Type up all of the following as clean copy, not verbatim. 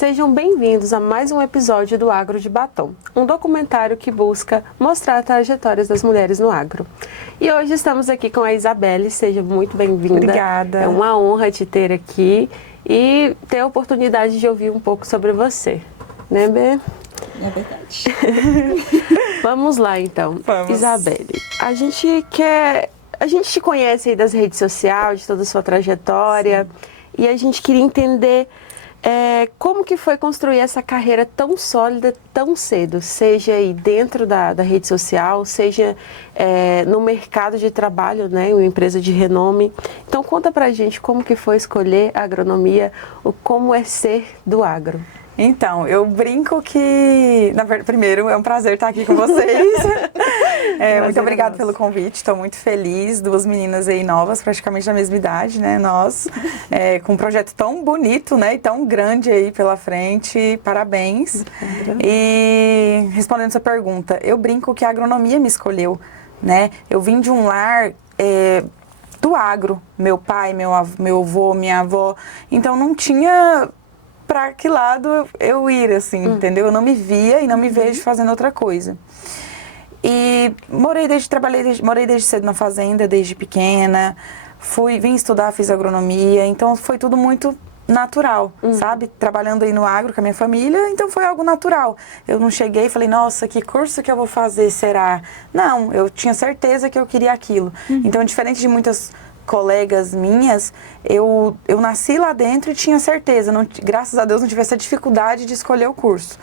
Sejam bem-vindos a mais um episódio do Agro de Batom, um documentário que busca mostrar trajetórias das mulheres no agro. E hoje estamos aqui com a Isabelle, seja muito bem-vinda. Obrigada. É uma honra te ter aqui e ter a oportunidade de ouvir um pouco sobre você, né, Bê? É verdade. Vamos lá, então. Vamos. Isabelle, a gente te conhece aí das redes sociais, de toda a sua trajetória, e a gente queria entender como que foi construir essa carreira tão sólida, tão cedo, seja aí dentro da rede social, seja no mercado de trabalho, né, uma empresa de renome. Então conta pra gente como que foi escolher a agronomia, como é ser do agro. Então, eu brinco que, primeiro, é um prazer estar aqui com vocês. Muito obrigada pelo convite, estou muito feliz. Duas meninas aí novas, praticamente da mesma idade, né? Nós, com um projeto tão bonito, né? E tão grande aí pela frente. Parabéns. E respondendo sua pergunta, eu brinco que a agronomia me escolheu, né? Eu vim de um lar do agro. Meu pai, meu avô, minha avó. Então, não tinha para que lado eu ir, assim, entendeu? Eu não me via e não me vejo fazendo outra coisa. E morei desde cedo na fazenda, desde pequena. Vim estudar, fiz agronomia, então foi tudo muito natural, sabe? Trabalhando aí no agro com a minha família, então foi algo natural. Eu não cheguei e falei, nossa, que curso que eu vou fazer, será? Não, eu tinha certeza que eu queria aquilo. Então, diferente de muitas colegas minhas, eu nasci lá dentro e tinha certeza, graças a Deus não tive essa dificuldade de escolher o curso.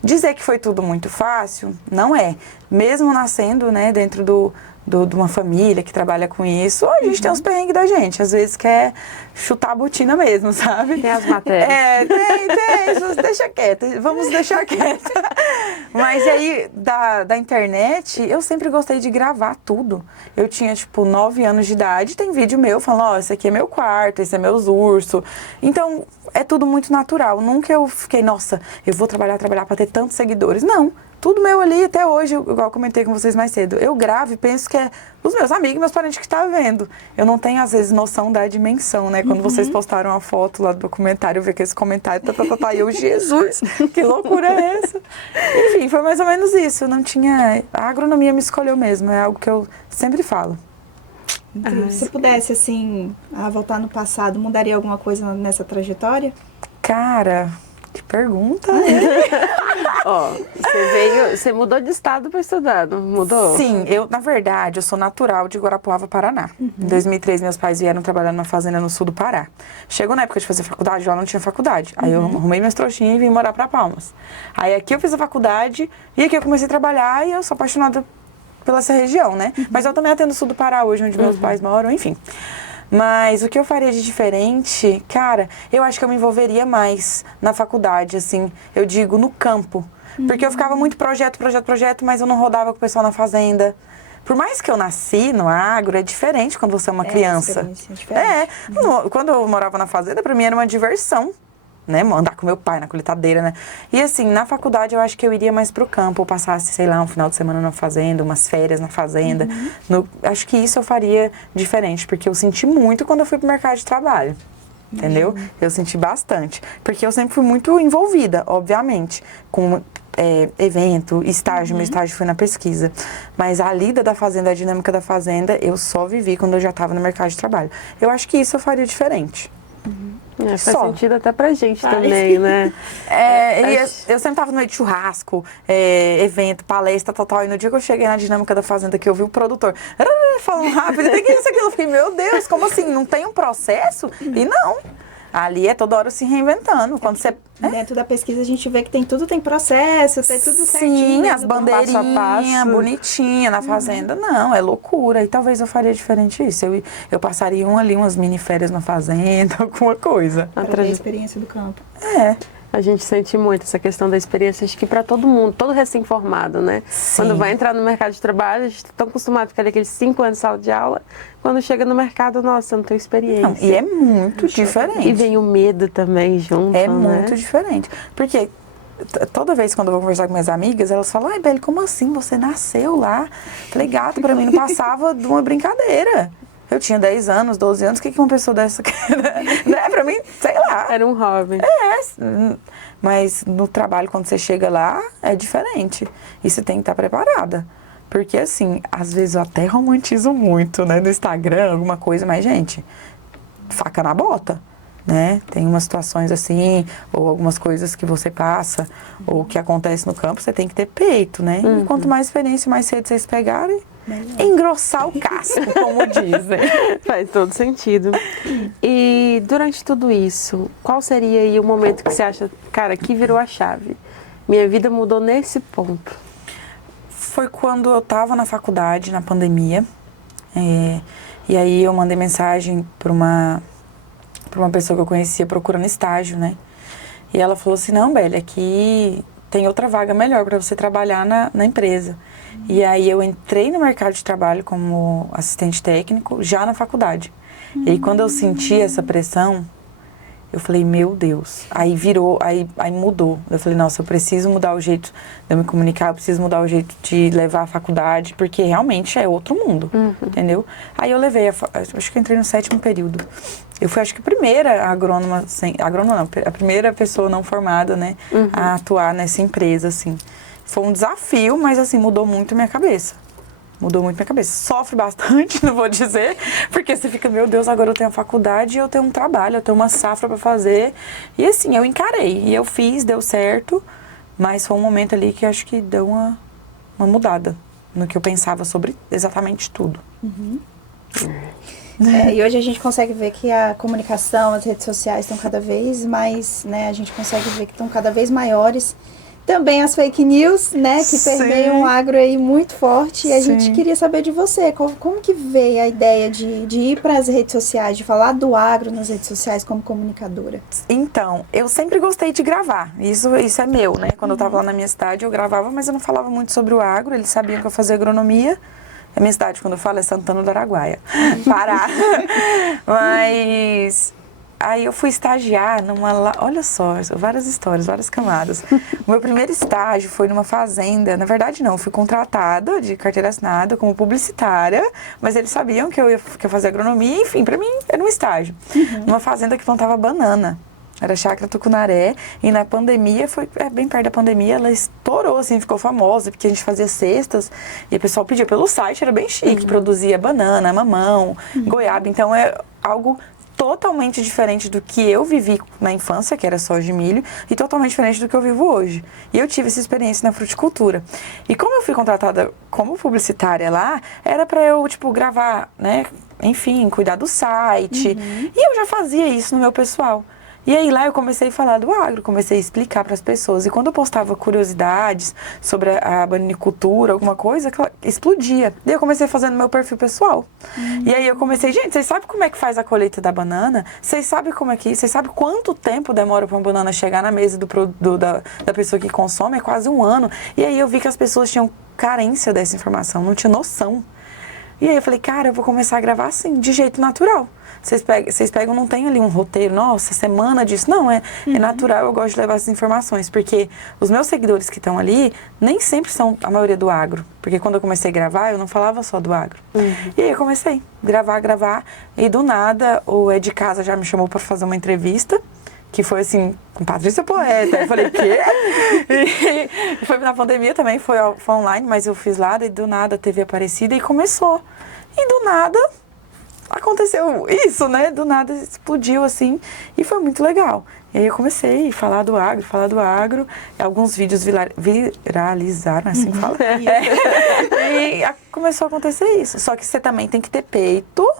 Dizer que foi tudo muito fácil, não é. Mesmo nascendo, né, dentro de uma família que trabalha com isso, a gente tem os perrengues da gente, às vezes quer chutar a botina mesmo, sabe? Tem as matérias. Tem, deixa quieto, vamos deixar quieto. Mas aí, da internet, eu sempre gostei de gravar tudo. Eu tinha, 9 anos de idade, tem vídeo meu falando, esse aqui é meu quarto, esse é meus ursos. Então, é tudo muito natural. Nunca eu fiquei, nossa, eu vou trabalhar para ter tantos seguidores. Não. Tudo meu ali, até hoje, igual eu comentei com vocês mais cedo. Eu gravo e penso que é os meus amigos, meus parentes que estão vendo. Eu não tenho, às vezes, noção da dimensão, né? Quando vocês postaram a foto lá do documentário, eu vi aqueles comentários, e eu, Jesus, que loucura é essa? Enfim, foi mais ou menos isso. Eu não tinha... A agronomia me escolheu mesmo, é algo que eu sempre falo. Se você pudesse, assim, voltar no passado, mudaria alguma coisa nessa trajetória? Cara... Que pergunta, Você mudou de estado para estudar, não mudou? Sim, na verdade, eu sou natural de Guarapuava, Paraná. Em 2003, meus pais vieram trabalhar numa fazenda no sul do Pará. Chegou na época de fazer faculdade, eu não tinha faculdade. Aí eu arrumei minhas trouxinhas e vim morar para Palmas. Aí aqui eu fiz a faculdade e aqui eu comecei a trabalhar e eu sou apaixonada pela essa região, né? Mas eu também atendo o sul do Pará hoje, onde meus pais moram, enfim. Mas o que eu faria de diferente, cara, eu acho que eu me envolveria mais na faculdade, assim, eu digo, no campo. Porque eu ficava muito projeto, mas eu não rodava com o pessoal na fazenda. Por mais que eu nasci no agro, é diferente quando você é uma criança. Quando eu morava na fazenda, pra mim era uma diversão, né, andar com meu pai na colheitadeira, né, e assim, na faculdade eu acho que eu iria mais pro campo, ou passasse, sei lá, um final de semana na fazenda, umas férias na fazenda, acho que isso eu faria diferente, porque eu senti muito quando eu fui pro mercado de trabalho, entendeu? Eu senti bastante, porque eu sempre fui muito envolvida, obviamente, com evento, estágio, meu estágio foi na pesquisa, mas a lida da fazenda, a dinâmica da fazenda, eu só vivi quando eu já estava no mercado de trabalho. Eu acho que isso eu faria diferente. Faz sentido até pra gente também, né? Eu sempre tava no meio de churrasco, evento, palestra, tal. E no dia que eu cheguei na dinâmica da fazenda, que eu vi o produtor falando rápido, tem que isso, aquilo. Eu fiquei, meu Deus, como assim? Não tem um processo? E não. Ali é toda hora se reinventando. Quando você... Dentro da pesquisa a gente vê que tudo tem processo, tem tudo certinho. Sim, as bandeirinhas, bonitinha na fazenda. Não, é loucura. E talvez eu faria diferente isso. Eu passaria umas mini férias na fazenda, alguma coisa. Pra ter a experiência do campo. A gente sente muito essa questão da experiência, acho que para todo mundo, todo recém-formado, né? Sim. Quando vai entrar no mercado de trabalho, a gente está tão acostumado a ficar aqueles 5 anos de sala de aula, quando chega no mercado, nossa, eu não tenho experiência. Não, e é muito diferente. E vem o medo também junto, É né? muito diferente. Porque toda vez quando eu vou conversar com minhas amigas, elas falam, ai, Beli, como assim? Você nasceu lá? Falei, gato, pra mim não passava de uma brincadeira. Eu tinha 10 anos, 12 anos, o que uma pessoa dessa quer? Né? Pra mim, sei lá. Era um hobby. Mas no trabalho, quando você chega lá, é diferente. E você tem que estar preparada. Porque, assim, às vezes eu até romantizo muito, né? No Instagram, alguma coisa. Mas, gente, faca na bota, né? Tem umas situações assim, ou algumas coisas que você passa, ou que acontece no campo, você tem que ter peito, né? E quanto mais experiência, mais cedo vocês pegarem, engrossar o casco, como dizem. Faz todo sentido. E durante tudo isso, qual seria aí o momento que você acha, cara, que virou a chave? Minha vida mudou nesse ponto. Foi quando eu estava na faculdade, na pandemia, e aí eu mandei mensagem para uma pessoa que eu conhecia procurando estágio, né? E ela falou assim, não, Bélia, aqui tem outra vaga melhor para você trabalhar na empresa. E aí eu entrei no mercado de trabalho como assistente técnico já na faculdade. E aí quando eu senti essa pressão, eu falei, meu Deus. Aí virou, aí mudou. Eu falei, nossa, eu preciso mudar o jeito de eu me comunicar, eu preciso mudar o jeito de levar a faculdade, porque realmente é outro mundo, entendeu? Aí eu levei, acho que eu entrei no 7º período. Eu fui, acho que a primeira agrônoma, a primeira pessoa não formada, né, a atuar nessa empresa, assim. Foi um desafio, mas, assim, mudou muito a minha cabeça. Mudou muito minha cabeça. Sofre bastante, não vou dizer, porque você fica, meu Deus, agora eu tenho a faculdade, eu tenho um trabalho, eu tenho uma safra para fazer. E assim, eu encarei, e eu fiz, deu certo, mas foi um momento ali que acho que deu uma mudada no que eu pensava sobre exatamente tudo. E hoje a gente consegue ver que a comunicação, as redes sociais estão cada vez mais, né, a gente consegue ver que estão cada vez maiores. Também as fake news, né, que permeiam o agro aí muito forte. E a gente queria saber de você, como que veio a ideia de ir para as redes sociais, de falar do agro nas redes sociais como comunicadora? Então, eu sempre gostei de gravar. Isso é meu, né? Quando eu estava lá na minha cidade, eu gravava, mas eu não falava muito sobre o agro. Eles sabiam que eu fazia agronomia. A minha cidade, quando eu falo, é Santana do Araguaia, Pará. Mas... Aí eu fui estagiar olha só, várias histórias, várias camadas. O meu primeiro estágio foi numa fazenda. Na verdade, não, eu fui contratada de carteira assinada como publicitária, mas eles sabiam que eu fazia agronomia, enfim, pra mim era um estágio. Numa fazenda que plantava banana. Era Chácara Tucunaré, e na pandemia, bem perto da pandemia, ela estourou, assim, ficou famosa, porque a gente fazia cestas, e o pessoal pedia pelo site, era bem chique, produzia banana, mamão, goiaba, então é algo totalmente diferente do que eu vivi na infância, que era soja e milho, e totalmente diferente do que eu vivo hoje. E eu tive essa experiência na fruticultura. E como eu fui contratada como publicitária lá, era para eu, gravar, né, enfim, cuidar do site. E eu já fazia isso no meu pessoal. E aí lá eu comecei a falar do agro, comecei a explicar para as pessoas. E quando eu postava curiosidades sobre a bananicultura, alguma coisa, explodia. Daí eu comecei a fazer no meu perfil pessoal. E aí eu comecei, gente, vocês sabem como é que faz a colheita da banana? Vocês sabem como é que é? Vocês sabem quanto tempo demora para uma banana chegar na mesa da pessoa que consome? É quase 1 ano. E aí eu vi que as pessoas tinham carência dessa informação, não tinham noção. E aí eu falei, cara, eu vou começar a gravar assim, de jeito natural. Vocês pegam, não tem ali um roteiro, nossa, semana disso. Não, é natural, eu gosto de levar essas informações. Porque os meus seguidores que estão ali, nem sempre são a maioria do agro. Porque quando eu comecei a gravar, eu não falava só do agro. E aí eu comecei a gravar. E do nada, o Ed Casa já me chamou para fazer uma entrevista. Que foi assim, com Patrícia Poeta. Eu falei, quê? E foi na pandemia também, foi online, mas eu fiz lá, e do nada a TV Aparecida e começou. E do nada aconteceu isso, né? Do nada explodiu assim e foi muito legal. E aí eu comecei a falar do agro. Alguns vídeos viralizaram, assim que fala. E começou a acontecer isso. Só que você também tem que ter peito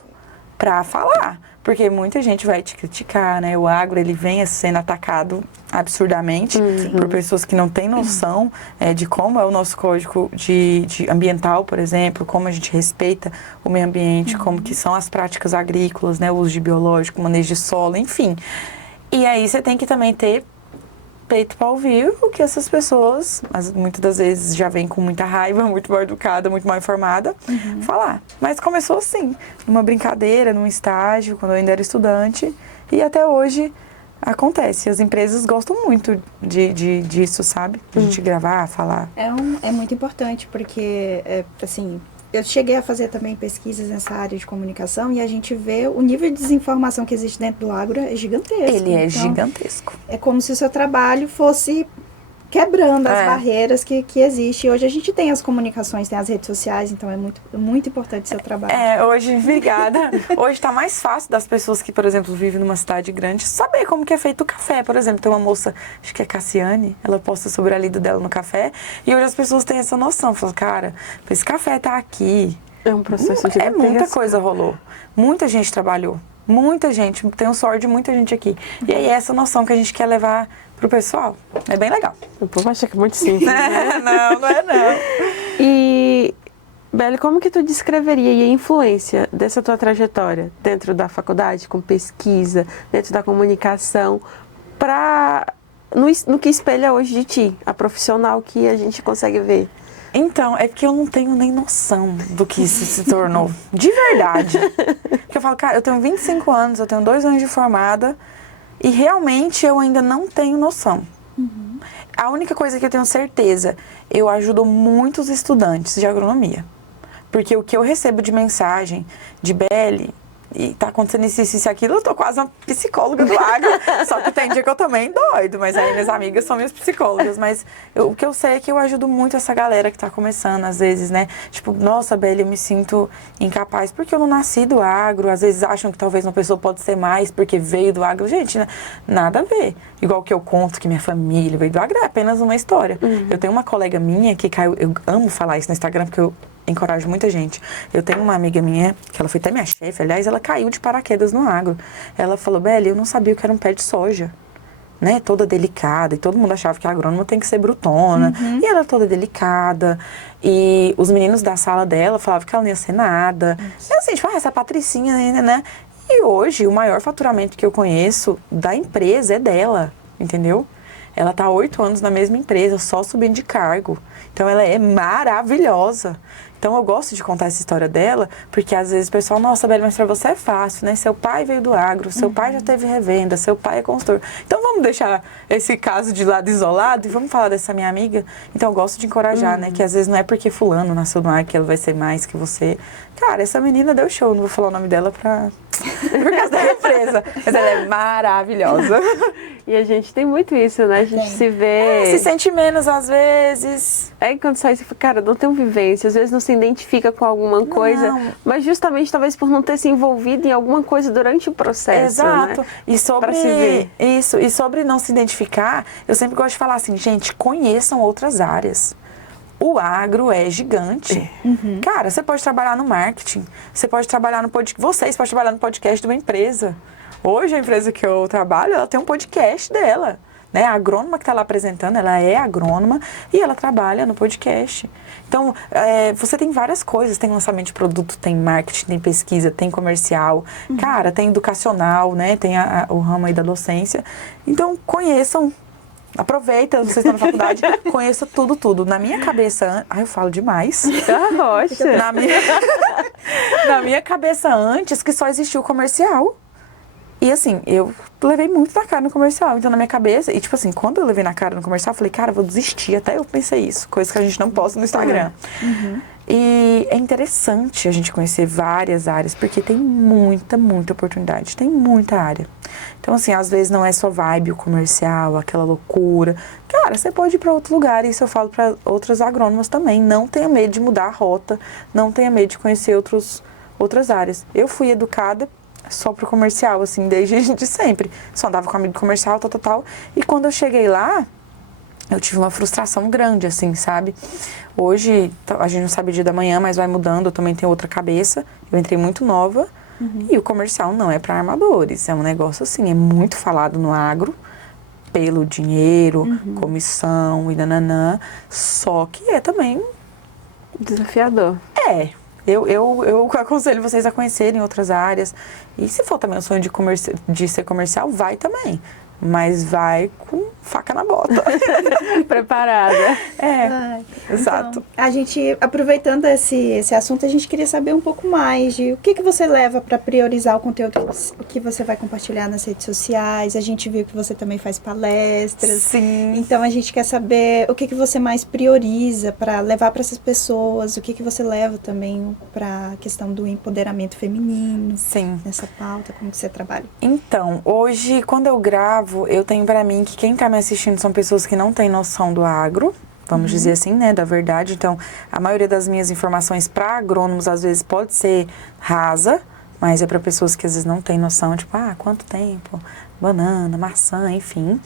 pra falar. Porque muita gente vai te criticar, né? O agro, ele vem sendo atacado absurdamente por pessoas que não têm noção de como é o nosso código de ambiental, por exemplo, como a gente respeita o meio ambiente, como que são as práticas agrícolas, né? O uso de biológico, manejo de solo, enfim. E aí você tem que também ter peito para ouvir o que essas pessoas, muitas das vezes já vem com muita raiva, muito mal educada, muito mal informada, falar. Mas começou assim, numa brincadeira, num estágio, quando eu ainda era estudante, e até hoje acontece. As empresas gostam muito disso, sabe? A gente gravar, falar. É muito importante, porque, assim, eu cheguei a fazer também pesquisas nessa área de comunicação e a gente vê o nível de desinformação que existe dentro do agro é gigantesco. Ele é Então, gigantesco. é como se o seu trabalho fosse quebrando as barreiras que existem. Hoje a gente tem as comunicações, tem as redes sociais, então é muito importante o seu trabalho. Hoje, obrigada. Hoje tá mais fácil das pessoas que, por exemplo, vivem numa cidade grande, saber como que é feito o café. Por exemplo, tem uma moça, acho que é Cassiane, ela posta sobre a lida dela no café, e hoje as pessoas têm essa noção. Falam, cara, esse café tá aqui. É um processo de muita coisa rolou. Muita gente trabalhou. Muita gente. Tem um sorte de muita gente aqui. E aí é essa noção que a gente quer levar pro pessoal. É bem legal. O povo acha que é muito simples, né? Não é não. E, Beli, como que tu descreveria a influência dessa tua trajetória dentro da faculdade, com pesquisa, dentro da comunicação, no que espelha hoje de ti, a profissional que a gente consegue ver? Então, é porque eu não tenho nem noção do que isso se tornou. De verdade. Porque eu falo, cara, eu tenho 25 anos, eu tenho 2 anos de formada e realmente eu ainda não tenho noção. Uhum. A única coisa que eu tenho certeza, eu ajudo muitos estudantes de agronomia. Porque o que eu recebo de mensagem de Beli, e tá acontecendo isso e aquilo, eu tô quase uma psicóloga do agro. Só que tem dia que eu também doido, mas aí minhas amigas são minhas psicólogas. Mas o que eu sei é que eu ajudo muito essa galera que tá começando, às vezes, né? Tipo, nossa, Beli, eu me sinto incapaz porque eu não nasci do agro. Às vezes acham que talvez uma pessoa pode ser mais porque veio do agro. Gente, nada a ver. Igual que eu conto que minha família veio do agro, é apenas uma história. Uhum. Eu tenho uma colega minha que caiu, eu amo falar isso no Instagram porque eu encorajo muita gente. Eu tenho uma amiga minha, que ela foi até minha chefe, aliás, ela caiu de paraquedas no agro. Ela falou, Beli, eu não sabia o que era um pé de soja, né? Toda delicada, e todo mundo achava que a agrônoma tem que ser brutona. Uhum. E ela era toda delicada. E os meninos da sala dela falavam que ela não ia ser nada. E assim, tipo, essa patricinha ainda, né? E hoje, o maior faturamento que eu conheço da empresa é dela, entendeu? Ela tá há 8 anos na mesma empresa, só subindo de cargo. Então, ela é maravilhosa. Então, eu gosto de contar essa história dela, porque às vezes o pessoal, nossa, Beli, mas pra você é fácil, né? Seu pai veio do agro, seu pai já teve revenda, seu pai é consultor. Então, vamos deixar esse caso de lado isolado e vamos falar dessa minha amiga? Então, eu gosto de encorajar, né? Que às vezes não é porque fulano nasceu no agro que ela vai ser mais que você. Cara, essa menina deu show, não vou falar o nome dela por causa da empresa. Mas ela é maravilhosa. E a gente tem muito isso, né? A gente se vê... se sente menos às vezes. É quando sai você fala, cara, não tem vivência, às vezes não se identifica com alguma coisa, mas justamente talvez por não ter se envolvido em alguma coisa durante o processo. Exato. Né? E sobre se ver. isso, e sobre não se identificar, eu sempre gosto de falar assim, gente, conheçam outras áreas. O agro é gigante. Uhum. Cara, você pode trabalhar no marketing, você pode trabalhar no podcast, vocês podem trabalhar no podcast de uma empresa. Hoje a empresa que eu trabalho, ela tem um podcast dela. Né? A agrônoma que está lá apresentando, ela é agrônoma e ela trabalha no podcast. Então, você tem várias coisas. Tem lançamento de produto, tem marketing, tem pesquisa, tem comercial. Cara, tem educacional, né? Tem o ramo aí da docência. Então, conheçam. Aproveita, vocês estão na faculdade, conheça tudo. Na minha cabeça... Ai, eu falo demais. Rocha. Na minha cabeça antes que só existia o comercial. E assim, eu levei muito na cara no comercial. Então, na minha cabeça... E tipo assim, quando eu levei na cara no comercial, eu falei, cara, eu vou desistir. Até eu pensei isso. Coisa que a gente não posta no Instagram. Uhum. E é interessante a gente conhecer várias áreas. Porque tem muita oportunidade. Tem muita área. Então, assim, às vezes não é só vibe o comercial, aquela loucura. Cara, você pode ir para outro lugar. E isso eu falo para outras agrônomas também. Não tenha medo de mudar a rota. Não tenha medo de conhecer outras áreas. Eu fui educada só pro comercial, assim, desde sempre. Só andava com amigo comercial, tal. E quando eu cheguei lá, eu tive uma frustração grande, assim, sabe? Hoje, a gente não sabe o dia da manhã, mas vai mudando. Eu também tenho outra cabeça. Eu entrei muito nova. E o comercial não é para armadores. É um negócio, assim, é muito falado no agro. Pelo dinheiro, comissão e nananã. Só que é também... Desafiador. Eu aconselho vocês a conhecerem outras áreas. E se for também o sonho de ser comercial, vai também. Mas vai com faca na bota. Preparada. Ai, exato. Então, a gente, aproveitando esse assunto, a gente queria saber um pouco mais de o que você leva para priorizar o conteúdo que você vai compartilhar nas redes sociais. A gente viu que você também faz palestras. Sim. Então, a gente quer saber o que você mais prioriza para levar para essas pessoas, o que você leva também para a questão do empoderamento feminino. Sim. Nessa pauta, como que você trabalha? Então, hoje, quando eu gravo, eu tenho pra mim que quem tá me assistindo são pessoas que não têm noção do agro, vamos dizer assim, né, da verdade. Então, a maioria das minhas informações para agrônomos, às vezes, pode ser rasa, mas é para pessoas que às vezes não têm noção, tipo, quanto tempo, banana, maçã, enfim.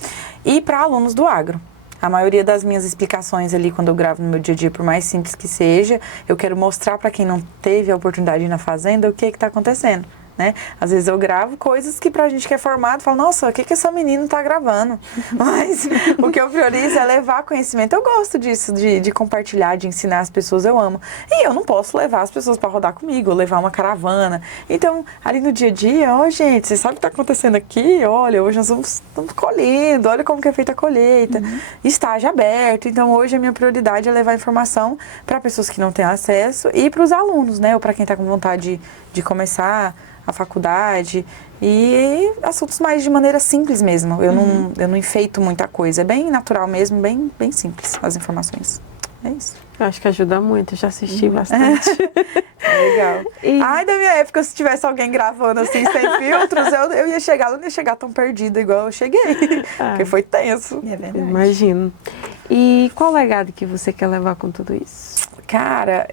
E para alunos do agro. A maioria das minhas explicações ali, quando eu gravo no meu dia a dia, por mais simples que seja, eu quero mostrar para quem não teve a oportunidade de ir na fazenda o que está acontecendo. Né? Às vezes eu gravo coisas que pra gente que é formado, fala, nossa, o que essa menina tá gravando? Mas o que eu priorizo é levar conhecimento. Eu gosto disso, de compartilhar, de ensinar as pessoas, eu amo. E eu não posso levar as pessoas para rodar comigo, levar uma caravana. Então, ali no dia a dia, gente, você sabe o que tá acontecendo aqui? Olha, hoje nós estamos colhendo, olha como que é feita a colheita. Estágio aberto. Então, hoje a minha prioridade é levar informação para pessoas que não têm acesso e para os alunos, né? Ou para quem tá com vontade de começar a faculdade e assuntos mais de maneira simples mesmo. Eu não enfeito muita coisa. É bem natural mesmo, bem simples as informações. É isso. Eu acho que ajuda muito, eu já assisti bastante. Legal. Ai, da minha época, se tivesse alguém gravando assim, sem filtros, eu ia chegar, ela não ia chegar tão perdida igual eu cheguei. Porque foi tenso. É verdade. Imagino. E qual legado que você quer levar com tudo isso? Cara,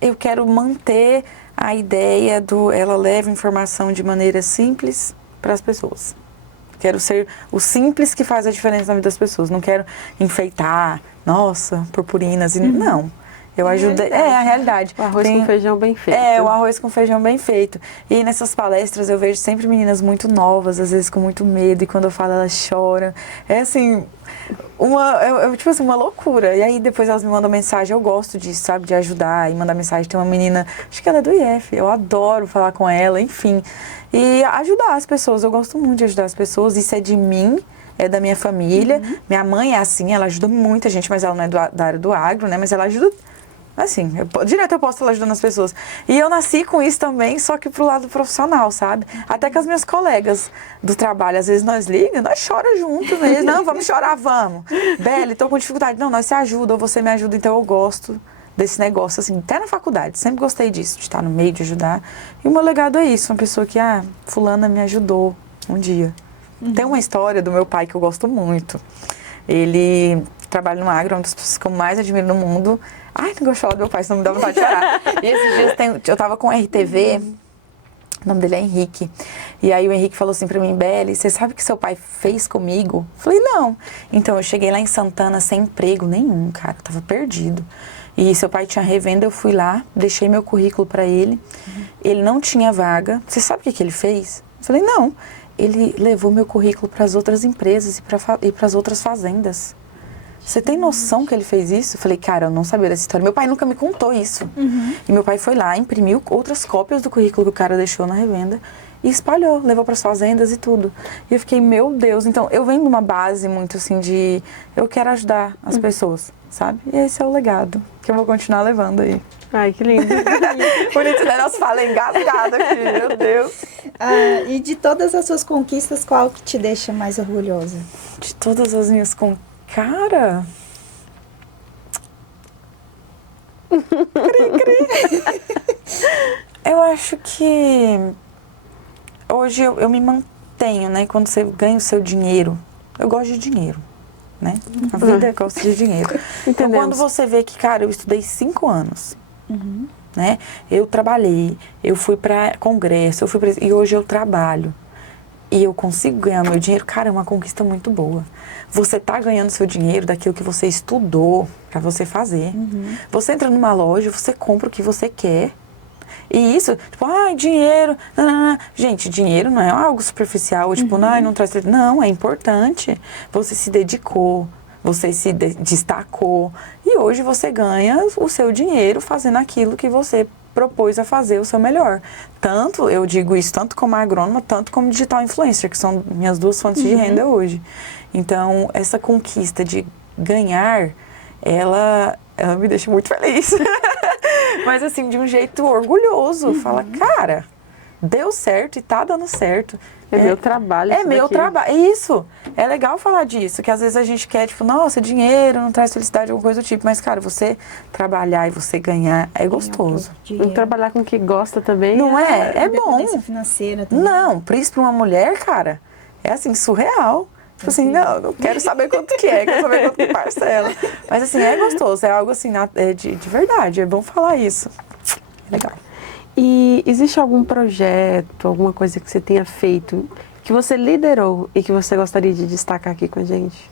eu quero manter a ideia ela leva informação de maneira simples para as pessoas. Quero ser o simples que faz a diferença na vida das pessoas. Não quero enfeitar, nossa, purpurinas. Não. Eu ajudo. É a realidade. O arroz com feijão bem feito. É, o arroz com feijão bem feito. E nessas palestras eu vejo sempre meninas muito novas, às vezes com muito medo, e quando eu falo elas choram. É assim, tipo assim, uma loucura. E aí depois elas me mandam mensagem, eu gosto disso, sabe, de ajudar e mandar mensagem. Tem uma menina, acho que ela é do IF, eu adoro falar com ela, enfim. E ajudar as pessoas, eu gosto muito de ajudar as pessoas, isso é de mim. É da minha família. Minha mãe é assim, ela ajuda muita gente, mas ela não é da área do agro, né? Mas ela ajuda, assim, direto eu posso estar ajudando as pessoas. E eu nasci com isso também, só que pro lado profissional, sabe? Até que as minhas colegas do trabalho, às vezes nós ligamos, nós choramos juntos mesmo. Não, vamos chorar, vamos. Beli, tô com dificuldade. Não, nós se ajuda, ou você me ajuda, então eu gosto desse negócio, assim, até na faculdade. Sempre gostei disso, de estar no meio, de ajudar. E o meu legado é isso, uma pessoa que, fulana me ajudou um dia. Tem uma história do meu pai que eu gosto muito. Ele trabalha no agro, é uma das pessoas que eu mais admiro no mundo. Ai, não gosto de falar do meu pai, senão me dá vontade de chorar. E esses dias eu tava com o RTV, o nome dele é Henrique. E aí o Henrique falou assim pra mim, Beli, você sabe o que seu pai fez comigo? Eu falei, não. Então eu cheguei lá em Santana sem emprego nenhum, cara, eu tava perdido. E seu pai tinha revenda, eu fui lá, deixei meu currículo pra ele. Ele não tinha vaga. Você sabe o que ele fez? Eu falei, não. Ele levou meu currículo para as outras empresas e para as outras fazendas. Você tem noção que ele fez isso? Eu falei, cara, eu não sabia dessa história. Meu pai nunca me contou isso. E meu pai foi lá, imprimiu outras cópias do currículo que o cara deixou na revenda e espalhou, levou para as fazendas e tudo. E eu fiquei, meu Deus. Então, eu venho de uma base muito assim de... Eu quero ajudar as pessoas, sabe? E esse é o legado que eu vou continuar levando aí. Ai, que lindo. Bonito, né? Nós fala engasgado aqui, meu Deus. E de todas as suas conquistas, qual que te deixa mais orgulhosa? De todas as minhas conquistas... Cara... Eu acho que... Hoje eu me mantenho, né? Quando você ganha o seu dinheiro... Eu gosto de dinheiro, né? A vida gosta de dinheiro. Então, quando você vê que, cara, eu estudei 5 anos... Né? Eu trabalhei, eu fui para congresso, e hoje eu trabalho e eu consigo ganhar meu dinheiro, cara, é uma conquista muito boa. Você tá ganhando seu dinheiro daquilo que você estudou para você fazer. Você entra numa loja, você compra o que você quer. E isso, tipo, dinheiro, não. Gente, dinheiro não é algo superficial, tipo, não traz... Não, é importante. Você se dedicou, você se destacou e hoje você ganha o seu dinheiro fazendo aquilo que você propôs a fazer o seu melhor. Tanto, eu digo isso, tanto como agrônoma, tanto como digital influencer, que são minhas duas fontes de renda hoje. Então, essa conquista de ganhar, ela me deixa muito feliz. Mas assim, de um jeito orgulhoso. Fala, cara, deu certo e tá dando certo. É meu trabalho. É meu trabalho. Isso. É legal falar disso. Que às vezes a gente quer, tipo, nossa, dinheiro não traz felicidade, alguma coisa do tipo. Mas, cara, você trabalhar e você ganhar é gostoso. E trabalhar com o que gosta também. Não é? É bom. Independência financeira também. Não, por isso pra uma mulher, cara, é assim, surreal. Tipo assim, não quero saber quanto que é, quero saber quanto que parcela. Mas assim, é gostoso, é algo assim, de verdade, é bom falar isso. Legal. E existe algum projeto, alguma coisa que você tenha feito, que você liderou e que você gostaria de destacar aqui com a gente?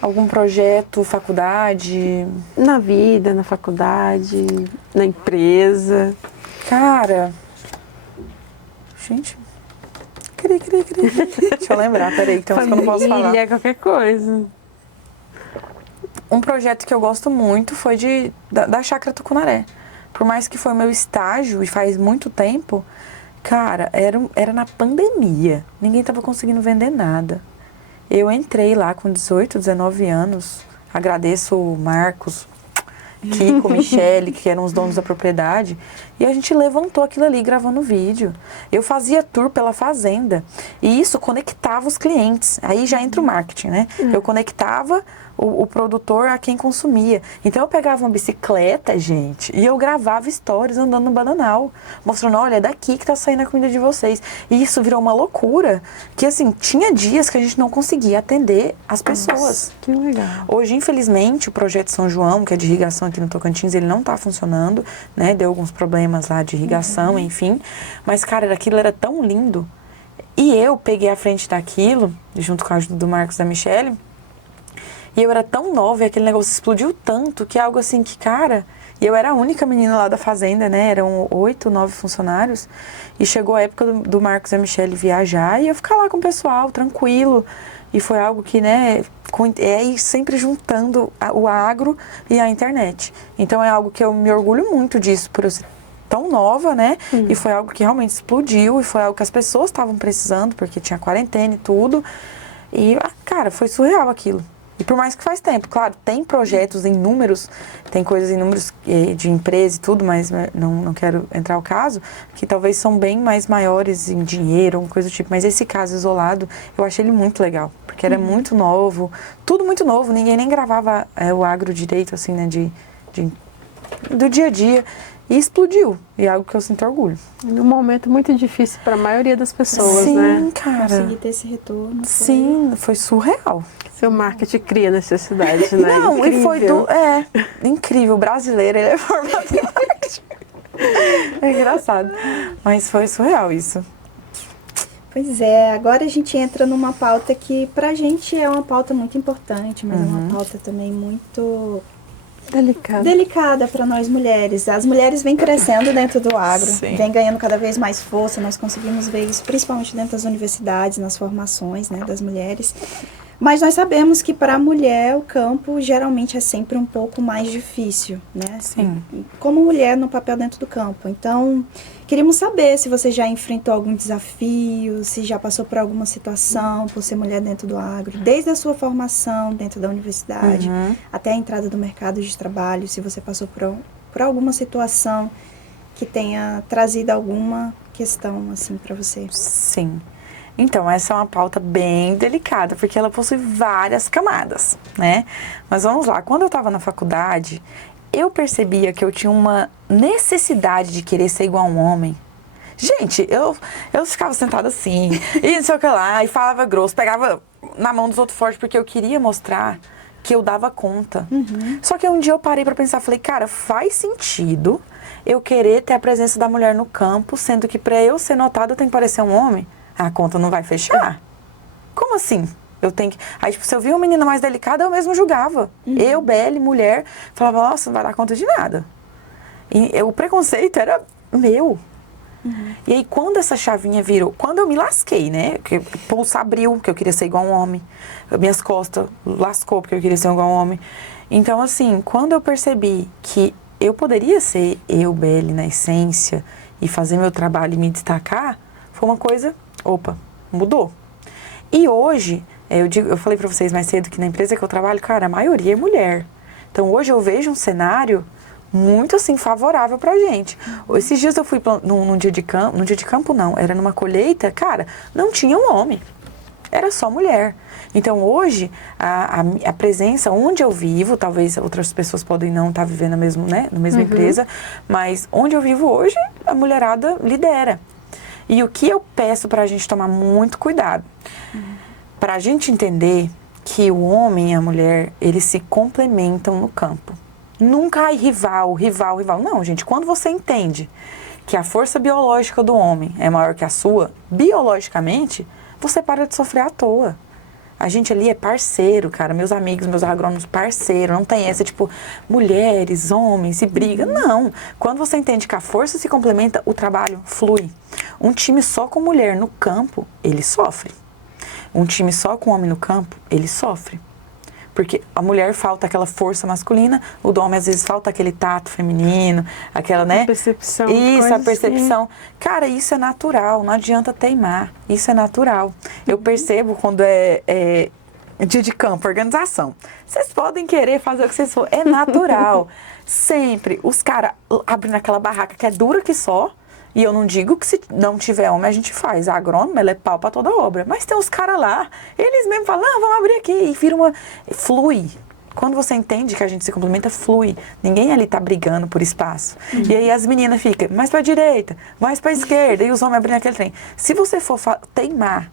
Algum projeto, faculdade? Na vida, na faculdade, na empresa? Cara, gente... Deixa eu lembrar, peraí, então que eu não posso falar. Família, qualquer coisa. Um projeto que eu gosto muito foi da Chácara Tucunaré. Por mais que foi meu estágio e faz muito tempo, cara, era na pandemia. Ninguém tava conseguindo vender nada. Eu entrei lá com 18, 19 anos. Agradeço o Marcos, Kiko, Michele, que eram os donos da propriedade, e a gente levantou aquilo ali gravando vídeo. Eu fazia tour pela fazenda e isso conectava os clientes. Aí já entra o marketing, né? Eu conectava o produtor a quem consumia. Então eu pegava uma bicicleta, gente, e eu gravava stories andando no bananal, mostrando, olha, é daqui que tá saindo a comida de vocês. E isso virou uma loucura, que assim, tinha dias que a gente não conseguia atender as pessoas. Nossa, que legal. Hoje, infelizmente, o projeto São João, que é de irrigação aqui no Tocantins, ele não tá funcionando, né? Deu alguns problemas lá de irrigação, enfim. Mas, cara, aquilo era tão lindo. E eu peguei a frente daquilo, junto com a ajuda do Marcos e da Michele, e eu era tão nova e aquele negócio explodiu tanto que é algo assim que, cara... E eu era a única menina lá da fazenda, né? Eram 8, 9 funcionários. E chegou a época do Marcos e a Michele viajar e eu ficar lá com o pessoal, tranquilo. E foi algo que, né, é sempre juntando o agro e a internet. Então é algo que eu me orgulho muito disso, por eu ser tão nova, né? E foi algo que realmente explodiu e foi algo que as pessoas estavam precisando, porque tinha quarentena e tudo. E, cara, foi surreal aquilo. E por mais que faz tempo, claro, tem projetos em números, tem coisas em números de empresa e tudo, mas não quero entrar no caso, que talvez são bem mais maiores em dinheiro, uma coisa do tipo. Mas esse caso isolado, eu achei ele muito legal, porque era muito novo, tudo muito novo, ninguém nem gravava o agro direito, assim, né, do dia a dia. E explodiu, e é algo que eu sinto orgulho. Num momento muito difícil para a maioria das pessoas, Sim, né? Sim, cara. Conseguir ter esse retorno. Sim, foi surreal. Seu marketing cria necessidade, né? Não, incrível. E foi incrível. O brasileiro, ele é formado em marketing. É engraçado. Mas foi surreal isso. Pois é, agora a gente entra numa pauta que pra gente é uma pauta muito importante, mas é uma pauta também muito delicada para nós mulheres. As mulheres vêm crescendo dentro do agro, vêm ganhando cada vez mais força, nós conseguimos ver isso principalmente dentro das universidades, nas formações, né, das mulheres. Mas nós sabemos que para a mulher o campo geralmente é sempre um pouco mais difícil, né? Sim. Como mulher no papel dentro do campo. Então, queríamos saber se você já enfrentou algum desafio, se já passou por alguma situação por ser mulher dentro do agro, desde a sua formação dentro da universidade até a entrada do mercado de trabalho, se você passou por alguma situação que tenha trazido alguma questão assim para você. Sim. Então, essa é uma pauta bem delicada, porque ela possui várias camadas, né? Mas vamos lá, quando eu estava na faculdade, eu percebia que eu tinha uma necessidade de querer ser igual a um homem. Gente, eu ficava sentada assim, e não sei o que lá, e falava grosso, pegava na mão dos outros forte, porque eu queria mostrar que eu dava conta. Só que um dia eu parei pra pensar, falei, cara, faz sentido eu querer ter a presença da mulher no campo, sendo que pra eu ser notada eu tenho que parecer um homem? A conta não vai fechar. Como assim? Eu tenho que... Aí, tipo, se eu via uma menina mais delicada, eu mesmo julgava. Eu, Belle, mulher, falava, nossa, não vai dar conta de nada. E o preconceito era meu. E aí, quando essa chavinha virou... Quando eu me lasquei, né? Que o pulso abriu, que eu queria ser igual a um homem. Minhas costas lascou, porque eu queria ser igual a um homem. Então, assim, quando eu percebi que eu poderia ser eu, Belle, na essência, e fazer meu trabalho e me destacar, foi uma coisa, opa, mudou. E hoje, eu falei pra vocês mais cedo que na empresa que eu trabalho, cara, a maioria é mulher. Então hoje eu vejo um cenário muito assim favorável pra gente. Esses dias eu fui num dia de campo não, era numa colheita, cara, não tinha um homem, era só mulher. Então hoje a presença onde eu vivo, talvez outras pessoas podem não estar vivendo na mesma empresa, mas onde eu vivo hoje, a mulherada lidera. E o que eu peço pra gente tomar muito cuidado, pra gente entender que o homem e a mulher, eles se complementam no campo. Nunca há rival. Não, gente, quando você entende que a força biológica do homem é maior que a sua, biologicamente, você para de sofrer à toa. A gente ali é parceiro, cara. Meus amigos, meus agrônomos, parceiro. Não tem essa, tipo, mulheres, homens e briga. Não. Quando você entende que a força se complementa, o trabalho flui. Um time só com mulher no campo, ele sofre. Um time só com homem no campo, ele sofre. Porque a mulher falta aquela força masculina, o do homem às vezes falta aquele tato feminino, aquela, né? A percepção. Isso, a percepção. Assim. Cara, isso é natural, não adianta teimar. Isso é natural. Eu percebo quando é dia de campo, organização. Vocês podem querer fazer o que vocês for, é natural. Sempre os caras abrem aquela barraca que é dura que só. E eu não digo que se não tiver homem, a gente faz. A agrônoma, ela é pau pra toda obra. Mas tem os caras lá, eles mesmos falam, não, vamos abrir aqui. E vira flui. Quando você entende que a gente se complementa, flui. Ninguém ali tá brigando por espaço. E aí as meninas ficam mais pra direita, mais pra esquerda, e os homens abrindo aquele trem. Se você for teimar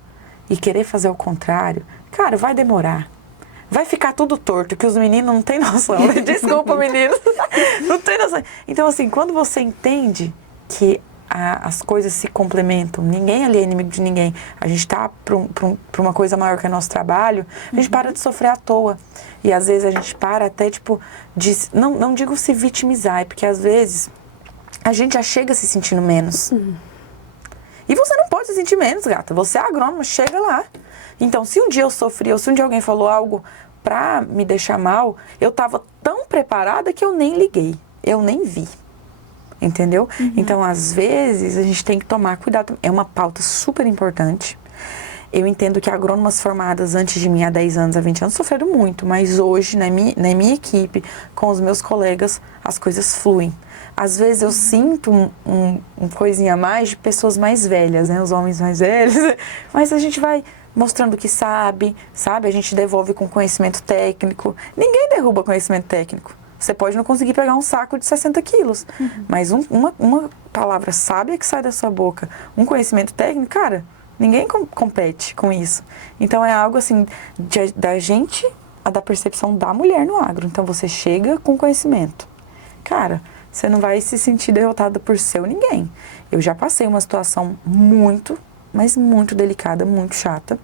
e querer fazer o contrário, cara, vai demorar. Vai ficar tudo torto, que os meninos não têm noção. Desculpa, meninos. Não tem noção. Então, assim, quando você entende que as coisas se complementam, ninguém ali é inimigo de ninguém, a gente está para uma coisa maior que é nosso trabalho, a gente para de sofrer à toa. E às vezes a gente para até, tipo, não digo se vitimizar, é porque às vezes a gente já chega se sentindo menos. E você não pode se sentir menos, gata. Você é agrônoma, chega lá. Então, se um dia eu sofri, ou se um dia alguém falou algo pra me deixar mal, eu tava tão preparada que eu nem liguei, eu nem vi. Entendeu? Então, às vezes, a gente tem que tomar cuidado. É uma pauta super importante. Eu entendo que agrônomas formadas antes de mim, há 10 anos, há 20 anos, sofreram muito. Mas hoje, na minha equipe, com os meus colegas, as coisas fluem. Às vezes, eu sinto um coisinha a mais de pessoas mais velhas, né? Os homens mais velhos. Mas a gente vai mostrando que sabe? A gente devolve com conhecimento técnico. Ninguém derruba conhecimento técnico. Você pode não conseguir pegar um saco de 60 quilos, mas uma palavra sábia que sai da sua boca, um conhecimento técnico, cara, ninguém compete com isso. Então é algo assim, da gente, da percepção da mulher no agro. Então você chega com conhecimento. Cara, você não vai se sentir derrotada por seu ninguém. Eu já passei uma situação muito, mas muito delicada, muito chata.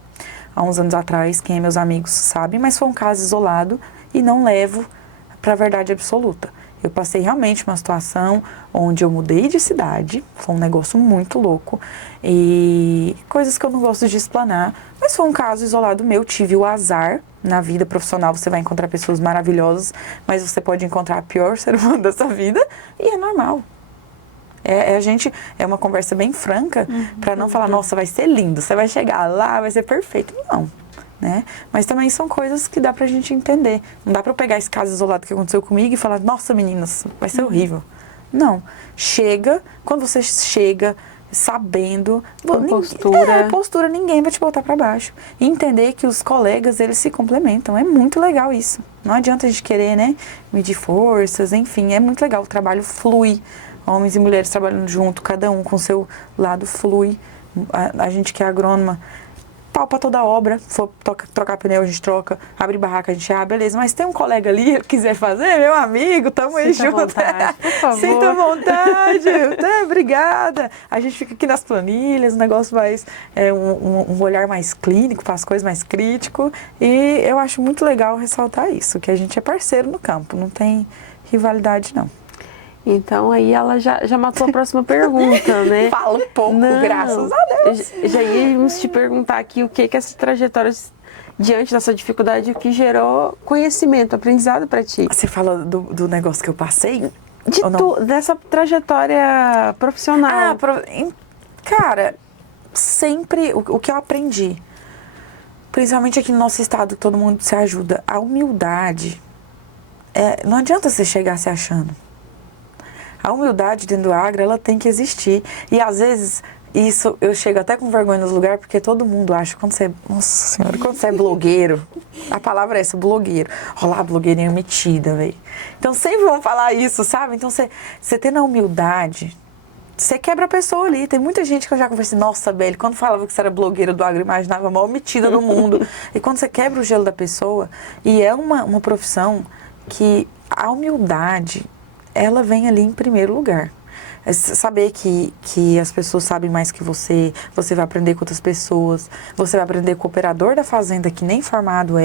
Há uns anos atrás, quem é meus amigos sabe, mas foi um caso isolado e não levo para a verdade absoluta. Eu passei realmente uma situação onde eu mudei de cidade, foi um negócio muito louco, e coisas que eu não gosto de explanar, mas foi um caso isolado meu, tive o azar. Na vida profissional você vai encontrar pessoas maravilhosas, mas você pode encontrar a pior ser humano da sua vida, e é normal. É uma conversa bem franca, para não falar, nossa, vai ser lindo, você vai chegar lá, vai ser perfeito. Não. Né? Mas também são coisas que dá pra gente entender. Não dá pra eu pegar esse caso isolado que aconteceu comigo e falar, nossa, meninas, vai ser horrível. Não. Quando você chega sabendo... Postura, ninguém vai te botar pra baixo. E entender que os colegas, eles se complementam. É muito legal isso. Não adianta a gente querer, né, medir forças, enfim, é muito legal. O trabalho flui. Homens e mulheres trabalhando junto, cada um com o seu lado flui. A gente que é agrônoma, pau pra toda obra, for trocar pneu, a gente troca, abre barraca, a gente abre, beleza. Mas tem um colega ali que quiser fazer, meu amigo, tamo aí junto. Vontade, por favor. Sinta vontade. Obrigada. A gente fica aqui nas planilhas, o negócio vai um olhar mais clínico, para as coisas mais crítico. E eu acho muito legal ressaltar isso, que a gente é parceiro no campo, não tem rivalidade, não. Então, aí ela já matou a próxima pergunta, né? Fala um pouco, graças a Deus. Já íamos te perguntar aqui o que essa trajetória, diante dessa dificuldade, o que gerou conhecimento, aprendizado para ti. Você fala do negócio que eu passei, Dessa trajetória profissional. Cara, sempre o que eu aprendi, principalmente aqui no nosso estado, todo mundo se ajuda, a humildade, não adianta você chegar se achando. A humildade dentro do agro, ela tem que existir. E às vezes, isso eu chego até com vergonha nos lugares, porque todo mundo acha, nossa senhora, quando você é blogueiro, a palavra é essa, blogueiro. Olha lá, blogueirinha metida, velho. Então sempre vão falar isso, sabe? Então você tendo a humildade, você quebra a pessoa ali. Tem muita gente que eu já conversei, nossa, Beli, quando falava que você era blogueira do agro, eu imaginava a maior metida do mundo. E quando você quebra o gelo da pessoa, e é uma profissão que a humildade, ela vem ali em primeiro lugar. É saber que as pessoas sabem mais que você vai aprender com outras pessoas, você vai aprender com o operador da fazenda que nem formado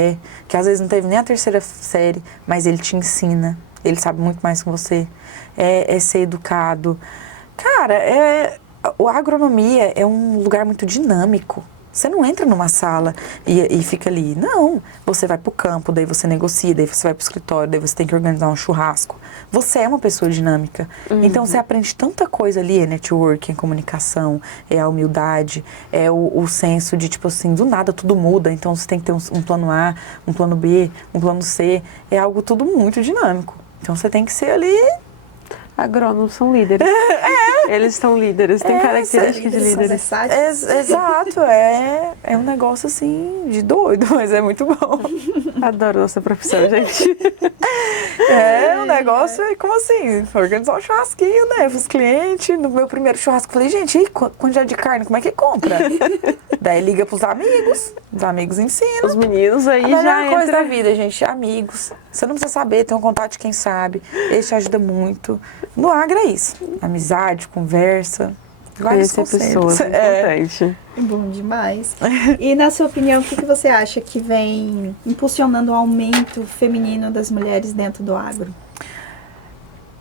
que às vezes não teve nem a 3ª série, mas ele te ensina, ele sabe muito mais que você, é ser educado. Cara, a agronomia é um lugar muito dinâmico. Você não entra numa sala e fica ali. Não, você vai pro campo, daí você negocia, daí você vai pro escritório, daí você tem que organizar um churrasco. Você é uma pessoa dinâmica. Então você aprende tanta coisa ali, é networking, é comunicação, é a humildade, é o senso de tipo assim, do nada tudo muda, então você tem que ter um plano A, um plano B, um plano C. É algo tudo muito dinâmico. Então você tem que ser ali... Agrônomos são líderes. Eles são líderes, têm características de líderes. Exato, é um negócio assim de doido, mas é muito bom. Adoro nossa profissão, gente. Um negócio, como assim? Organizar um churrasquinho, né? Os clientes, no meu primeiro churrasco, falei, gente, e quantidade de carne, como é que compra? Daí liga pros amigos, os amigos ensinam. Os meninos aí já já é coisa da vida, gente, amigos. Você não precisa saber, tem um contato de quem sabe. Esse te ajuda muito. No agro é isso. Amizade, conversa. Conhecer pessoas, importante. Bom demais. E na sua opinião, o que você acha que vem impulsionando o aumento feminino das mulheres dentro do agro?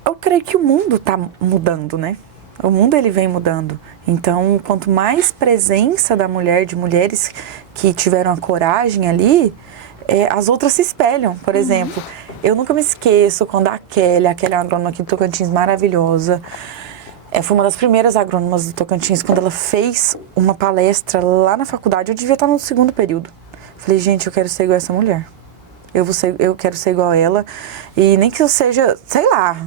Eu creio que o mundo está mudando, né? O mundo ele vem mudando. Então, quanto mais presença da mulher, de mulheres que tiveram a coragem ali, as outras se espelham. Por exemplo, eu nunca me esqueço quando a Kelly agrônoma aqui do Tocantins, maravilhosa, foi uma das primeiras agrônomas do Tocantins, quando ela fez uma palestra lá na faculdade, eu devia estar no 2º período. Falei, gente, eu quero ser igual a essa mulher. Eu quero ser igual a ela. E nem que eu seja, sei lá,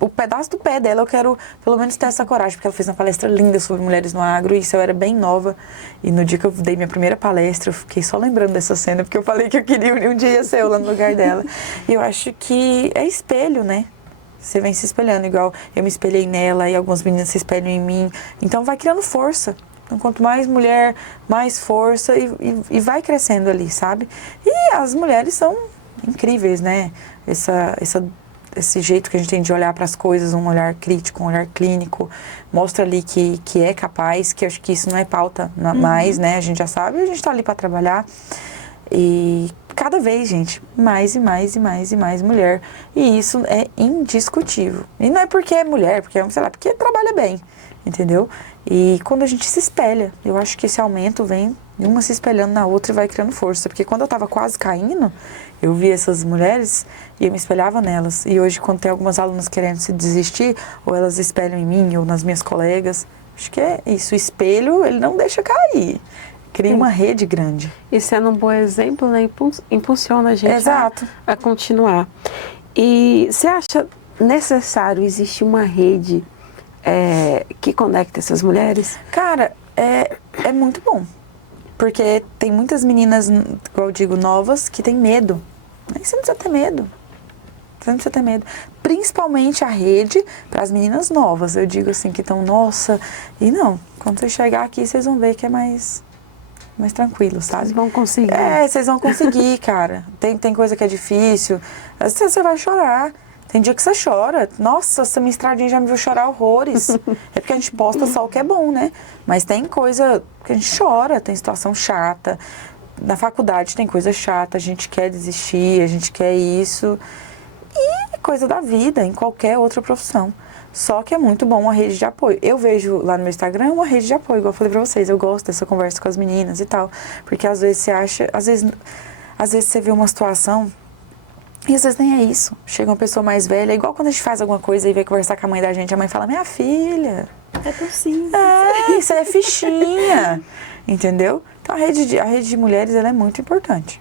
o pedaço do pé dela, eu quero pelo menos ter essa coragem, porque ela fez uma palestra linda sobre mulheres no agro, e isso eu era bem nova. E no dia que eu dei minha primeira palestra, eu fiquei só lembrando dessa cena, porque eu falei que eu queria um dia ser eu lá no lugar dela. E eu acho que é espelho, né? Você vem se espelhando, igual eu me espelhei nela e algumas meninas se espelham em mim. Então vai criando força. Então quanto mais mulher, mais força e vai crescendo ali, sabe? E as mulheres são incríveis, né? Esse jeito que a gente tem de olhar para as coisas, um olhar crítico, um olhar clínico, mostra ali que é capaz, que eu acho que isso não é pauta mais, né? A gente já sabe, a gente está ali para trabalhar. E cada vez, gente, mais e mais e mais e mais mulher. E isso é indiscutível. E não é porque é mulher, porque sei lá, porque trabalha bem, entendeu? E quando a gente se espelha, eu acho que esse aumento vem uma se espelhando na outra e vai criando força. Porque quando eu tava quase caindo, eu via essas mulheres e eu me espelhava nelas. E hoje, quando tem algumas alunas querendo se desistir, ou elas espelham em mim ou nas minhas colegas, acho que é isso. O espelho, ele não deixa cair. Cria uma rede grande. E sendo um bom exemplo, né, impulsiona a gente Exato. A continuar. E você acha necessário existir uma rede que conecta essas mulheres? Cara, é muito bom. Porque tem muitas meninas, como eu digo, novas, que têm medo. Aí você não precisa ter medo. Você não precisa ter medo. Principalmente a rede para as meninas novas. Eu digo assim, que estão, nossa... E não, quando você chegar aqui, vocês vão ver que é mais tranquilo, sabe? Vocês vão conseguir. Vocês vão conseguir, cara. Tem coisa que é difícil. Às vezes você vai chorar. Tem dia que você chora. Nossa, essa minha estradinha já me viu chorar horrores. É porque a gente posta só o que é bom, né? Mas tem coisa que a gente chora, tem situação chata. Na faculdade tem coisa chata, a gente quer desistir, a gente quer isso. E é coisa da vida, em qualquer outra profissão. Só que é muito bom uma rede de apoio. Eu vejo lá no meu Instagram uma rede de apoio, igual eu falei pra vocês. Eu gosto dessa conversa com as meninas e tal. Porque às vezes você acha... Às vezes você vê uma situação E às vezes nem é isso. Chega uma pessoa mais velha, igual quando a gente faz alguma coisa e vai conversar com a mãe da gente, a mãe fala, minha filha. É tão simples. Isso aí é fichinha. Entendeu? Então a rede de mulheres, ela é muito importante.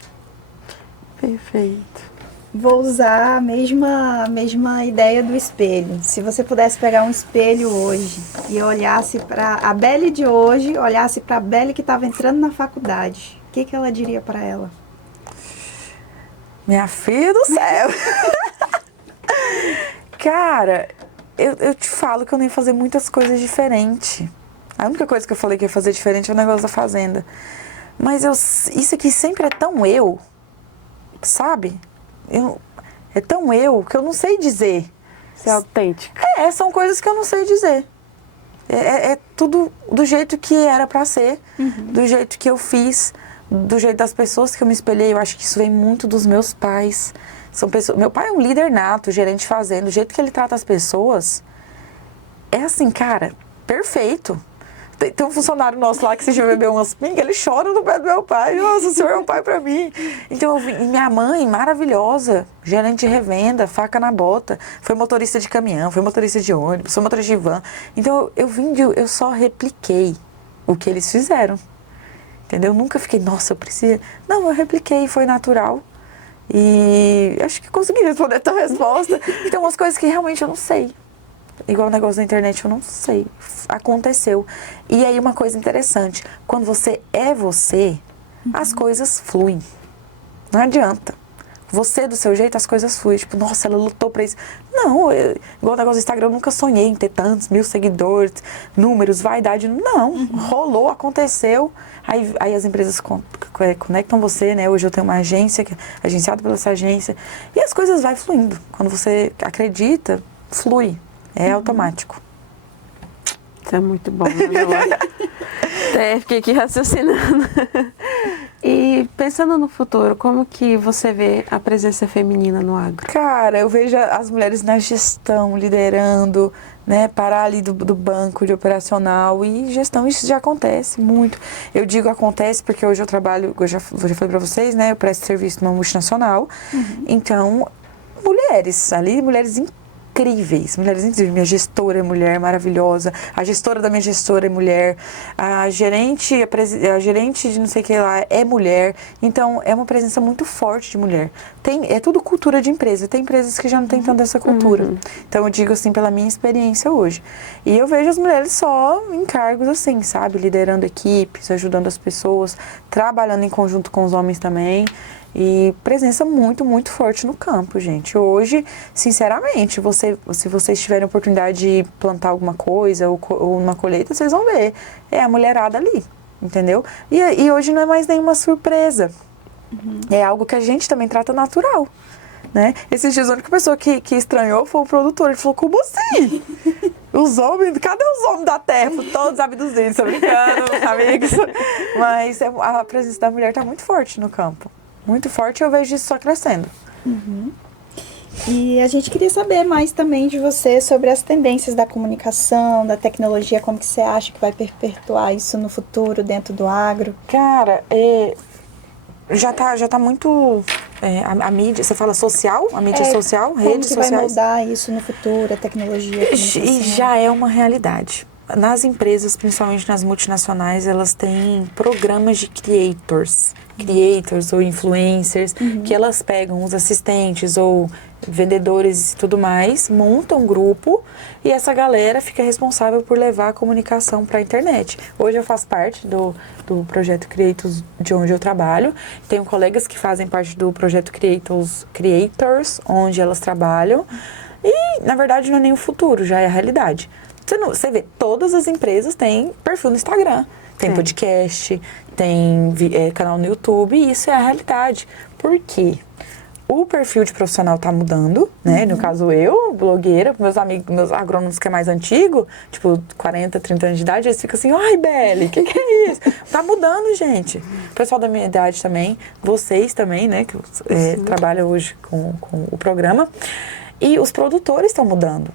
Perfeito. Vou usar a mesma ideia do espelho. Se você pudesse pegar um espelho hoje e olhasse para a Belle de hoje, olhasse para a Belle que estava entrando na faculdade, o que ela diria para ela? Minha filha do céu! Cara, eu te falo que eu nem ia fazer muitas coisas diferentes. A única coisa que eu falei que ia fazer diferente é o negócio da fazenda. Mas isso aqui sempre é tão eu, sabe? É tão eu que eu não sei dizer. Ser autêntica. São coisas que eu não sei dizer. É tudo do jeito que era pra ser, do jeito que eu fiz, do jeito das pessoas que eu me espelhei. Eu acho que isso vem muito dos meus pais. Meu pai é um líder nato, gerente de fazenda. O jeito que ele trata as pessoas é assim, cara, perfeito. Tem um funcionário nosso lá que se já bebeu umas pingas, ele chora no pé do meu pai. Nossa, o senhor é um pai pra mim. Então, minha mãe, maravilhosa, gerente de revenda, faca na bota, foi motorista de caminhão, foi motorista de ônibus, foi motorista de van. Então, eu só repliquei o que eles fizeram. Entendeu? Eu nunca fiquei, nossa, eu preciso... Não, eu repliquei, foi natural. E acho que consegui responder a tua resposta. Tem umas coisas que realmente eu não sei. Igual o negócio da internet, eu não sei. Aconteceu. E aí uma coisa interessante, quando você é você, as coisas fluem. Não adianta. Você do seu jeito, as coisas fluem. Tipo, nossa, ela lutou pra isso. Não, igual o negócio do Instagram, eu nunca sonhei em ter tantos 1000 seguidores, números, vaidade. Não, rolou, aconteceu. Aí as empresas conectam você, né? Hoje eu tenho uma agência, agenciada pela essa agência. E as coisas vai fluindo. Quando você acredita, flui. É automático. Isso é muito bom, né, fiquei aqui raciocinando. E pensando no futuro, como que você vê a presença feminina no agro? Cara, eu vejo as mulheres na gestão, liderando, né, parar ali do banco de operacional e gestão, isso já acontece muito. Eu digo acontece porque hoje eu trabalho, eu já falei pra vocês, né, eu presto serviço numa multinacional, então, mulheres incríveis, minha gestora é mulher maravilhosa, a gestora da minha gestora é mulher, a gerente de não sei o que lá é mulher, então é uma presença muito forte de mulher. É tudo cultura de empresa, tem empresas que já não tem tanto essa cultura, então eu digo assim pela minha experiência hoje. E eu vejo as mulheres só em cargos assim, sabe, liderando equipes, ajudando as pessoas, trabalhando em conjunto com os homens também. E presença muito, muito forte no campo, gente. Hoje, sinceramente, se vocês tiverem oportunidade de plantar alguma coisa ou numa colheita, vocês vão ver. É a mulherada ali, entendeu? E hoje não é mais nenhuma surpresa. É algo que a gente também trata natural, né? Esses dias, a única pessoa que estranhou foi o produtor. Ele falou, como assim? Os homens, cadê os homens da terra? Todos abduzidos, tô brincando, amigos. Mas a presença da mulher tá muito forte no campo. Muito forte, eu vejo isso só crescendo. E a gente queria saber mais também de você sobre as tendências da comunicação, da tecnologia, como que você acha que vai perpetuar isso no futuro dentro do agro? Cara, já tá muito... a mídia, você fala social? A mídia social, redes sociais? Como que vai mudar isso no futuro, a tecnologia, a comunicação? E já é uma realidade. Nas empresas, principalmente nas multinacionais, elas têm programas de creators ou influencers, que elas pegam os assistentes ou vendedores e tudo mais, montam um grupo e essa galera fica responsável por levar a comunicação para a internet. Hoje eu faço parte do projeto Creators, de onde eu trabalho. Tenho colegas que fazem parte do projeto Creators, onde elas trabalham. E, na verdade, não é nem o futuro, já é a realidade. Você vê, todas as empresas têm perfil no Instagram, tem podcast, tem canal no YouTube, e isso é a realidade. Por quê? O perfil de profissional tá mudando, né? No caso eu, blogueira, meus amigos, meus agrônomos que é mais antigo, tipo 40, 30 anos de idade, eles ficam assim, ai, Belle, que é isso? Tá mudando, gente. O pessoal da minha idade também, vocês também, né? Que trabalham hoje com o programa. E os produtores estão mudando.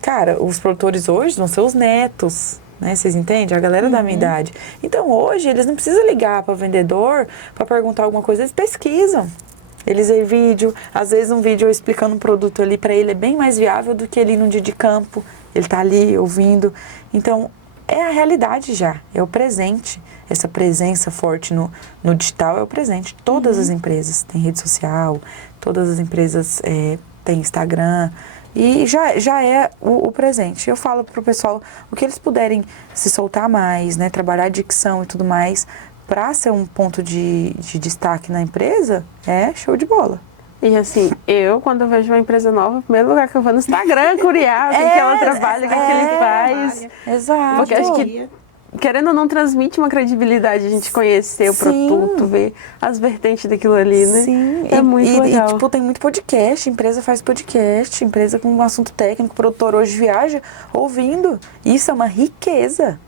Cara, os produtores hoje vão ser os netos, né? Vocês entendem? A galera da minha idade. Então, hoje, eles não precisam ligar para o vendedor para perguntar alguma coisa, eles pesquisam. Eles veem vídeo, às vezes um vídeo eu explicando um produto ali para ele é bem mais viável do que ele num dia de campo. Ele tá ali ouvindo. Então, é a realidade já, é o presente. Essa presença forte no digital é o presente. Todas as empresas têm rede social, todas as empresas têm Instagram. E já é o presente. Eu falo pro pessoal o que eles puderem se soltar mais, né? Trabalhar a dicção e tudo mais, para ser um ponto de destaque na empresa, é show de bola. E assim, quando eu vejo uma empresa nova, o primeiro lugar que eu vou no Instagram curiar o que ela trabalha, o que ele faz. Exato. Porque acho que, querendo ou não, transmite uma credibilidade a gente conhecer o produto, ver as vertentes daquilo ali, né? Sim. É muito legal. E, tipo, tem muito podcast, empresa faz podcast, empresa com um assunto técnico, o produtor hoje viaja ouvindo. Isso é uma riqueza.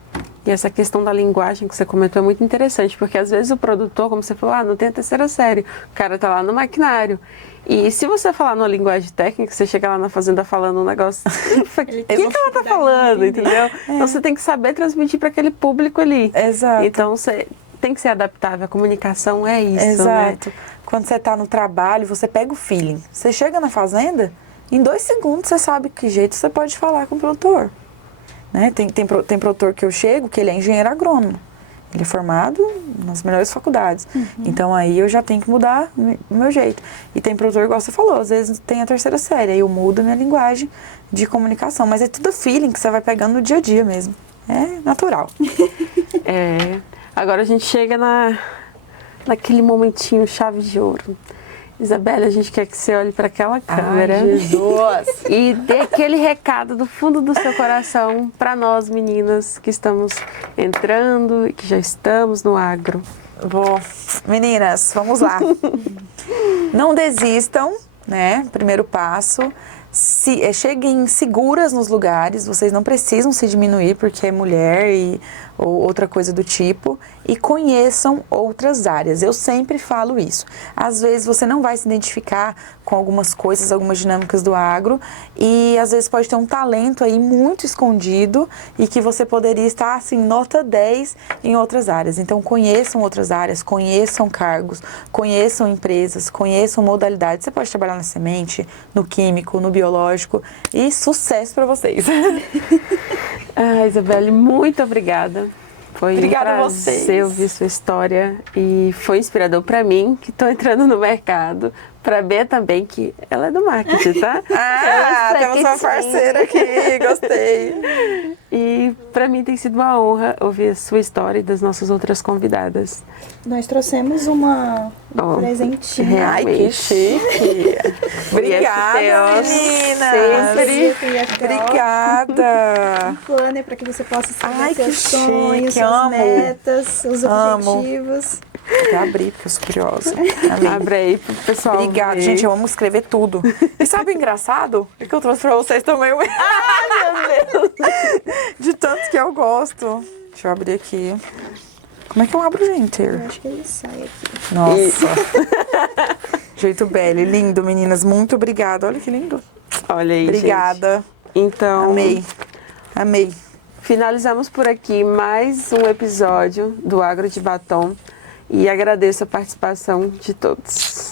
E essa questão da linguagem que você comentou é muito interessante, porque às vezes o produtor, como você falou, não tem a terceira série, o cara tá lá no maquinário. E se você falar numa linguagem técnica, você chega lá na fazenda falando um negócio, o que ela tá falando, entendeu? Então você tem que saber transmitir para aquele público ali. Exato. Então você tem que ser adaptável, a comunicação é isso, Exato. né? Quando você tá no trabalho, você pega o feeling. Você chega na fazenda, em 2 segundos você sabe que jeito você pode falar com o produtor. Né? Tem produtor que eu chego, que ele é engenheiro agrônomo. Ele é formado nas melhores faculdades. Então aí eu já tenho que mudar o meu jeito. E tem produtor, igual você falou, às vezes tem a terceira série, aí eu mudo a minha linguagem de comunicação. Mas é tudo feeling que você vai pegando no dia a dia mesmo. É natural. Agora a gente chega naquele momentinho chave de ouro. Isabelle, a gente quer que você olhe para aquela câmera. Ai, Jesus! E dê aquele recado do fundo do seu coração para nós, meninas, que estamos entrando e que já estamos no agro. Meninas, vamos lá. Não desistam, né? Primeiro passo. Cheguem seguras nos lugares, vocês não precisam se diminuir porque é mulher ou outra coisa do tipo, e conheçam outras áreas. Eu sempre falo isso. Às vezes você não vai se identificar com algumas coisas, algumas dinâmicas do agro, e às vezes pode ter um talento aí muito escondido e que você poderia estar assim, nota 10 em outras áreas. Então conheçam outras áreas, conheçam cargos, conheçam empresas, conheçam modalidades. Você pode trabalhar na semente, no químico, no biológico, e sucesso para vocês. Isabelle, muito obrigada. Foi Obrigada um a prazer vocês. ouvir sua história e foi inspirador para mim, que estou entrando no mercado, para Bê também, que ela é do marketing, tá? Temos uma parceira aqui, gostei. E para mim tem sido uma honra ouvir a sua história e das nossas outras convidadas. Nós trouxemos um presentinho. Ai, que chique. Obrigada, meninas. Sempre. Obrigada. Um planner para que você possa Ai, escrever que seus sonhos, chique, suas amo. metas, os objetivos. Vou abrir, porque eu sou curiosa. Abre aí pro pessoal. Obrigada, ver. gente, eu amo escrever tudo. E sabe o engraçado? É que eu trouxe pra vocês também. Meu Deus! De tanto que eu gosto. Deixa eu abrir aqui. Como é que eu abro, gente? Eu acho que ele sai aqui. Nossa. Jeito belo, lindo, meninas. Muito obrigada. Olha que lindo. Olha aí, Obrigada. gente. Então, Amei. finalizamos por aqui mais um episódio do Agro de Batom e agradeço a participação de todos.